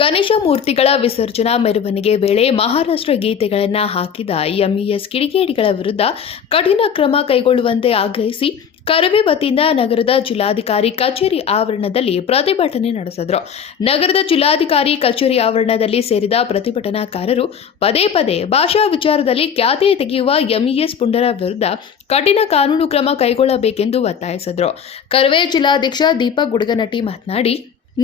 ಗಣೇಶ ಮೂರ್ತಿಗಳ ವಿಸರ್ಜನಾ ಮೆರವಣಿಗೆ ವೇಳೆ ಮಹಾರಾಷ್ಟ್ರ ಗೀತೆಗಳನ್ನು ಹಾಕಿದ ಎಂಇಎಸ್ ಕಿಡಿಗೇಡಿಗಳ ವಿರುದ್ಧ ಕಠಿಣ ಕ್ರಮ ಕೈಗೊಳ್ಳುವಂತೆ ಆಗ್ರಹಿಸಿ ಕರವೇ ವತಿಯಿಂದ ನಗರದ ಜಿಲ್ಲಾಧಿಕಾರಿ ಕಚೇರಿ ಆವರಣದಲ್ಲಿ ಪ್ರತಿಭಟನೆ ನಡೆಸಿದರು. ನಗರದ ಜಿಲ್ಲಾಧಿಕಾರಿ ಕಚೇರಿ ಆವರಣದಲ್ಲಿ ಸೇರಿದ ಪ್ರತಿಭಟನಾಕಾರರು ಪದೇ ಪದೇ ಭಾಷಾ ವಿಚಾರದಲ್ಲಿ ಖ್ಯಾತಿ ತೆಗೆಯುವ ಎಂಇಎಸ್ ಪುಂಡರ ವಿರುದ್ಧ ಕಠಿಣ ಕಾನೂನು ಕ್ರಮ ಕೈಗೊಳ್ಳಬೇಕೆಂದು ಒತ್ತಾಯಿಸಿದರು. ಕರವೇ ಜಿಲ್ಲಾಧ್ಯಕ್ಷ ದೀಪಕ್ ಗುಡಗನಟ್ಟಿ ಮಾತನಾಡಿ,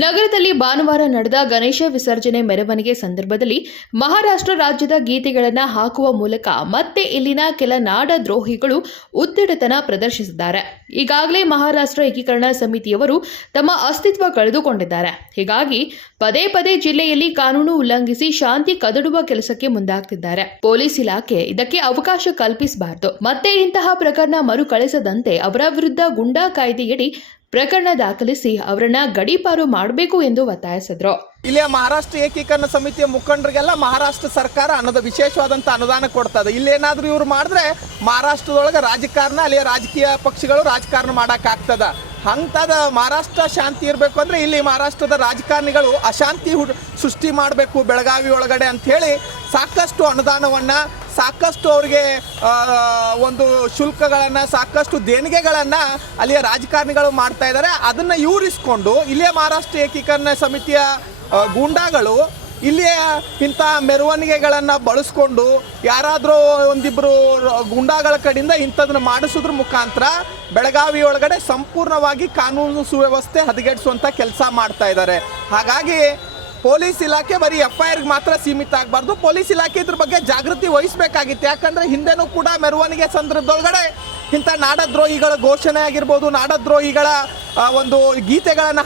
ನಗರದಲ್ಲಿ ಭಾನುವಾರ ನಡೆದ ಗಣೇಶ ವಿಸರ್ಜನೆ ಮೆರವಣಿಗೆ ಸಂದರ್ಭದಲ್ಲಿ ಮಹಾರಾಷ್ಟ್ರ ರಾಜ್ಯದ ಗೀತೆಗಳನ್ನು ಹಾಕುವ ಮೂಲಕ ಮತ್ತೆ ಇಲ್ಲಿನ ಕೆಲ ನಾಡದ್ರೋಹಿಗಳು ಉದ್ದಿಡತನ ಪ್ರದರ್ಶಿಸಿದ್ದಾರೆ. ಈಗಾಗಲೇ ಮಹಾರಾಷ್ಟ್ರ ಏಕೀಕರಣ ಸಮಿತಿಯವರು ತಮ್ಮ ಅಸ್ತಿತ್ವ ಕಳೆದುಕೊಂಡಿದ್ದಾರೆ. ಹೀಗಾಗಿ ಪದೇ ಪದೇ ಜಿಲ್ಲೆಯಲ್ಲಿ ಕಾನೂನು ಉಲ್ಲಂಘಿಸಿ ಶಾಂತಿ ಕದಡುವ ಕೆಲಸಕ್ಕೆ ಮುಂದಾಗ್ತಿದ್ದಾರೆ. ಪೊಲೀಸ್ ಇಲಾಖೆ ಇದಕ್ಕೆ ಅವಕಾಶ ಕಲ್ಪಿಸಬಾರದು. ಮತ್ತೆ ಇಂತಹ ಪ್ರಕರಣ ಮರುಕಳಿಸದಂತೆ ಅವರ ವಿರುದ್ಧ ಗುಂಡಾ ಕಾಯ್ದೆಯಡಿ ಪ್ರಕರಣ ದಾಖಲಿಸಿ ಅವರನ್ನ ಗಡೀಪಾರು ಮಾಡಬೇಕು ಎಂದು ಒತ್ತಾಯಿಸಿದರು. ಇಲ್ಲಿಯ ಮಹಾರಾಷ್ಟ್ರ ಏಕೀಕರಣ ಸಮಿತಿಯ ಮುಖಂಡರಿಗೆಲ್ಲ ಮಹಾರಾಷ್ಟ್ರ ಸರ್ಕಾರ ವಿಶೇಷವಾದಂಥ ಅನುದಾನ ಕೊಡ್ತದೆ. ಇಲ್ಲೇನಾದ್ರೂ ಇವ್ರು ಮಾಡಿದ್ರೆ ಮಹಾರಾಷ್ಟ್ರದೊಳಗೆ ರಾಜಕಾರಣ, ಅಲ್ಲಿಯ ರಾಜಕೀಯ ಪಕ್ಷಗಳು ರಾಜಕಾರಣ ಮಾಡೋಕ್ಕಾಗ್ತದ. ಅಂಥದ ಮಹಾರಾಷ್ಟ್ರ ಶಾಂತಿ ಇರಬೇಕು ಅಂದರೆ ಇಲ್ಲಿ ಮಹಾರಾಷ್ಟ್ರದ ರಾಜಕಾರಣಿಗಳು ಅಶಾಂತಿ ಸೃಷ್ಟಿ ಮಾಡಬೇಕು ಬೆಳಗಾವಿ ಒಳಗಡೆ ಅಂಥೇಳಿ ಸಾಕಷ್ಟು ಅನುದಾನವನ್ನು, ಸಾಕಷ್ಟು ಅವರಿಗೆ ಒಂದು ಶುಲ್ಕಗಳನ್ನು, ಸಾಕಷ್ಟು ದೇಣಿಗೆಗಳನ್ನು ಅಲ್ಲಿಯ ರಾಜಕಾರಣಿಗಳು ಮಾಡ್ತಾ ಇದ್ದಾರೆ. ಅದನ್ನು ಇವ್ರಿಸ್ಕೊಂಡು ಇಲ್ಲಿಯ ಮಹಾರಾಷ್ಟ್ರ ಏಕೀಕರಣ ಸಮಿತಿಯ ಗೂಂಡಾಗಳು ಇಲ್ಲಿಯ ಇಂಥ ಮೆರವಣಿಗೆಗಳನ್ನು ಬಳಸ್ಕೊಂಡು ಯಾರಾದರೂ ಒಂದಿಬ್ಬರು ಗುಂಡಾಗಳ ಕಡೆಯಿಂದ ಇಂಥದನ್ನು ಮಾಡಿಸೋದ್ರ ಮುಖಾಂತರ ಬೆಳಗಾವಿ ಒಳಗಡೆ ಸಂಪೂರ್ಣವಾಗಿ ಕಾನೂನು ಸುವ್ಯವಸ್ಥೆ ಹದಗೆಡಿಸುವಂಥ ಕೆಲಸ ಮಾಡ್ತಾ ಇದ್ದಾರೆ. ಹಾಗಾಗಿ ಪೊಲೀಸ್ ಇಲಾಖೆ ಬರೀ FIRಗೆ ಮಾತ್ರ ಸೀಮಿತ ಆಗಬಾರ್ದು. ಪೊಲೀಸ್ ಇಲಾಖೆ ಇದ್ರ ಬಗ್ಗೆ ಜಾಗೃತಿ ವಹಿಸಬೇಕಾಗಿತ್ತು. ಯಾಕಂದರೆ ಹಿಂದೆನೂ ಕೂಡ ಮೆರವಣಿಗೆ ಸಂದರ್ಭದೊಳಗಡೆ ಇಂಥ ನಾಡದ್ರೋಹಿಗಳ ಘೋಷಣೆ ಆಗಿರ್ಬೋದು, ನಾಡದ್ರೋಹಿಗಳ ಒಂದು ಗೀತೆಗಳನ್ನು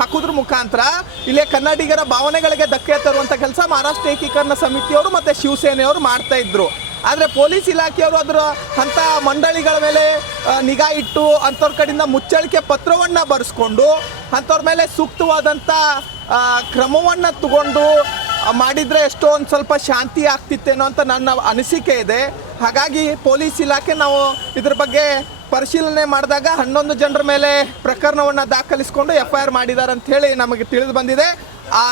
ಹಾಕೋದ್ರ ಮುಖಾಂತರ ಇಲ್ಲೇ ಕನ್ನಡಿಗರ ಭಾವನೆಗಳಿಗೆ ಧಕ್ಕೆ ತರುವಂಥ ಕೆಲಸ ಮಹಾರಾಷ್ಟ್ರ ಏಕೀಕರಣ ಸಮಿತಿಯವರು ಮತ್ತು ಶಿವಸೇನೆಯವರು ಮಾಡ್ತಾ ಇದ್ರು. ಆದರೆ ಪೊಲೀಸ್ ಇಲಾಖೆಯವರು ಅದರ ಅಂಥ ಮಂಡಳಿಗಳ ಮೇಲೆ ನಿಗಾ ಇಟ್ಟು ಅಂಥವ್ರ ಕಡೆಯಿಂದ ಮುಚ್ಚಳಿಕೆ ಪತ್ರವನ್ನು ಬರೆಸ್ಕೊಂಡು ಅಂಥವ್ರ ಮೇಲೆ ಸೂಕ್ತವಾದಂಥ ಕ್ರಮವನ್ನು ತಗೊಂಡು ಮಾಡಿದರೆ ಎಷ್ಟೋ ಒಂದು ಸ್ವಲ್ಪ ಶಾಂತಿ ಆಗ್ತಿತ್ತೇನೋ ಅಂತ ನನ್ನ ಅನಿಸಿಕೆ ಇದೆ. ಹಾಗಾಗಿ ಪೊಲೀಸ್ ಇಲಾಖೆ ನಾವು ಇದ್ರ ಬಗ್ಗೆ ಪರಿಶೀಲನೆ ಮಾಡಿದಾಗ 11 ಜನರ ಮೇಲೆ ಪ್ರಕರಣವನ್ನು ದಾಖಲಿಸಿಕೊಂಡು FIR ಮಾಡಿದ್ದಾರೆ ಅಂತ ಹೇಳಿ ನಮಗೆ ತಿಳಿದು ಬಂದಿದೆ. ಆ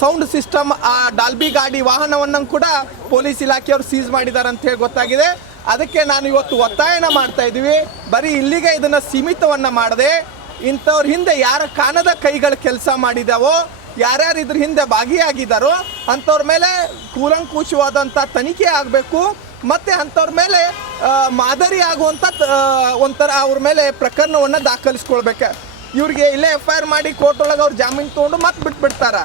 ಸೌಂಡ್ ಸಿಸ್ಟಮ್, ಆ ಡಾಲ್ಬಿ ಗಾಡಿ ವಾಹನವನ್ನು ಕೂಡ ಪೊಲೀಸ್ ಇಲಾಖೆಯವರು ಸೀಸ್ ಮಾಡಿದ್ದಾರೆ ಅಂತ ಹೇಳಿ ಗೊತ್ತಾಗಿದೆ. ಅದಕ್ಕೆ ನಾನು ಇವತ್ತು ಒತ್ತಾಯನ ಮಾಡ್ತಾ ಇದ್ದೀವಿ, ಬರೀ ಇಲ್ಲಿಗೆ ಇದನ್ನು ಸೀಮಿತವನ್ನು ಮಾಡದೆ ಇಂಥವ್ರ ಹಿಂದೆ ಯಾರ ಕಾಣದ ಕೈಗಳ ಕೆಲಸ ಮಾಡಿದಾವೋ, ಯಾರ್ಯಾರು ಇದ್ರ ಹಿಂದೆ ಭಾಗಿಯಾಗಿದ್ದಾರೋ ಅಂಥವ್ರ ಮೇಲೆ ಕೂಲಂಕುಷವಾದಂಥ ತನಿಖೆ ಆಗಬೇಕು. ಮತ್ತು ಅಂಥವ್ರ ಮೇಲೆ ಮಾದರಿ ಆಗುವಂಥ ಒಂಥರ ಅವ್ರ ಮೇಲೆ ಪ್ರಕರಣವನ್ನು ದಾಖಲಿಸ್ಕೊಳ್ಬೇಕು. ಇವ್ರಿಗೆ ಇಲ್ಲೇ FIR ಮಾಡಿ ಕೋರ್ಟ್ ಒಳಗೆ ಅವ್ರು ಜಾಮೀನು ತೊಗೊಂಡು ಮತ್ತೆ ಬಿಟ್ಬಿಡ್ತಾರೆ.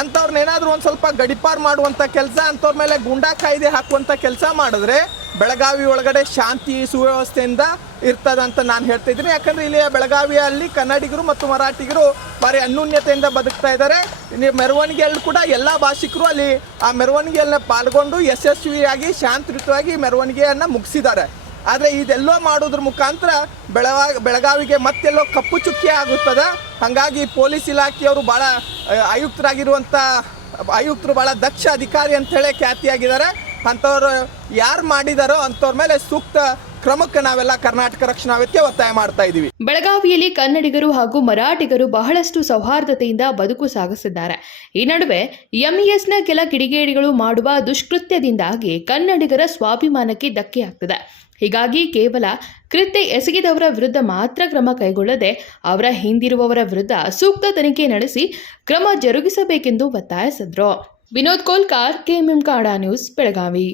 ಅಂಥವ್ರನ್ನೇನಾದರೂ ಒಂದು ಸ್ವಲ್ಪ ಗಡಿಪಾರು ಮಾಡುವಂಥ ಕೆಲಸ, ಅಂಥವ್ರ ಮೇಲೆ ಗುಂಡಾ ಕಾಯ್ದೆ ಹಾಕುವಂಥ ಕೆಲಸ ಮಾಡಿದ್ರೆ ಬೆಳಗಾವಿ ಒಳಗಡೆ ಶಾಂತಿ ಸುವ್ಯವಸ್ಥೆಯಿಂದ ಇರ್ತದಂತ ನಾನು ಹೇಳ್ತಾ ಇದ್ದೀನಿ. ಯಾಕಂದರೆ ಇಲ್ಲಿ ಬೆಳಗಾವಿಯಲ್ಲಿ ಕನ್ನಡಿಗರು ಮತ್ತು ಮರಾಠಿಗರು ಭಾರಿ ಅನ್ಯೂನ್ಯತೆಯಿಂದ ಬದುಕ್ತಾ ಇದ್ದಾರೆ. ಮೆರವಣಿಗೆಯಲ್ಲಿ ಕೂಡ ಎಲ್ಲ ಭಾಷಿಕರು ಅಲ್ಲಿ ಆ ಮೆರವಣಿಗೆಯಲ್ಲಿ ಪಾಲ್ಗೊಂಡು ಯಶಸ್ವಿಯಾಗಿ ಶಾಂತಿಯುತವಾಗಿ ಮೆರವಣಿಗೆಯನ್ನು ಮುಗಿಸಿದ್ದಾರೆ. ಆದರೆ ಇದೆಲ್ಲೋ ಮಾಡೋದ್ರ ಮುಖಾಂತರ ಬೆಳಗಾವಿಗೆ ಮತ್ತೆಲ್ಲೋ ಕಪ್ಪು ಚುಕ್ಕಿ ಆಗುತ್ತದೆ. ಹಾಗಾಗಿ ಪೊಲೀಸ್ ಇಲಾಖೆಯವರು ಭಾಳ ಆಯುಕ್ತರು ಭಾಳ ದಕ್ಷ ಅಧಿಕಾರಿ ಅಂಥೇಳಿ ಖ್ಯಾತಿಯಾಗಿದ್ದಾರೆ. ಅಂಥವ್ರು ಯಾರು ಮಾಡಿದಾರೋ ಅಂಥವ್ರ ಮೇಲೆ ಸೂಕ್ತ ಕ್ರಮಕ್ಕೆ ನಾವೆಲ್ಲ ಕರ್ನಾಟಕ ರಕ್ಷಣಾ ವೇದಿಕೆ ಒತ್ತಾಯ ಮಾಡ್ತಾ ಇದ್ದೀವಿ. ಬೆಳಗಾವಿಯಲ್ಲಿ ಕನ್ನಡಿಗರು ಹಾಗೂ ಮರಾಠಿಗರು ಬಹಳಷ್ಟು ಸೌಹಾರ್ದತೆಯಿಂದ ಬದುಕು ಸಾಗಿಸಿದ್ದಾರೆ. ಈ ನಡುವೆ ಎಂಇಎಸ್ನ ಕೆಲ ಕಿಡಿಗೇಡಿಗಳು ಮಾಡುವ ದುಷ್ಕೃತ್ಯದಿಂದಾಗಿ ಕನ್ನಡಿಗರ ಸ್ವಾಭಿಮಾನಕ್ಕೆ ಧಕ್ಕೆಯಾಗ್ತಿದೆ. ಹೀಗಾಗಿ ಕೇವಲ ಕೃತ್ಯ ಎಸಗಿದವರ ವಿರುದ್ಧ ಮಾತ್ರ ಕ್ರಮ ಕೈಗೊಳ್ಳದೆ ಅವರ ಹಿಂದಿರುವವರ ವಿರುದ್ಧ ಸೂಕ್ತ ತನಿಖೆ ನಡೆಸಿ ಕ್ರಮ ಜರುಗಿಸಬೇಕೆಂದು ಒತ್ತಾಯಿಸಿದರು. Vinod Kolkar, KMM Kannada news, Belagavi.